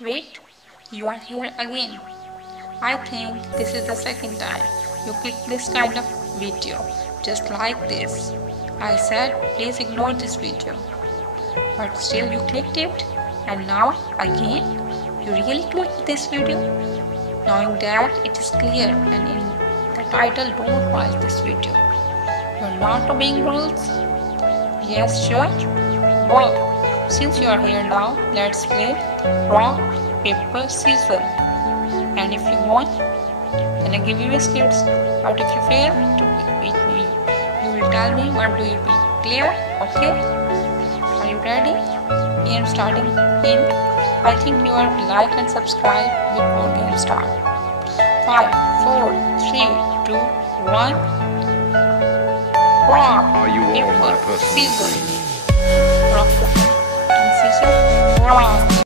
Wait, you are here again. I think this is the second time you click this kind of video, just like this. I said please ignore this video, but still you clicked it, and now again you really clicked this video, knowing that it is clear and in the title don't watch this video. You're not obeying rules? Yes, sure. Well, since you are here now, let's play rock, paper, scissors. And if you won, then I give you biscuits. But if you fail to beat me, you will tell me what do you mean. Clear? Okay? Are you ready? Game starting in. I think you are like and subscribe before game start. 5, 4, 3, 2, 1. Rock, Are you all my paper, personal scissors. friends? Rock, paper, and scissors. Rock.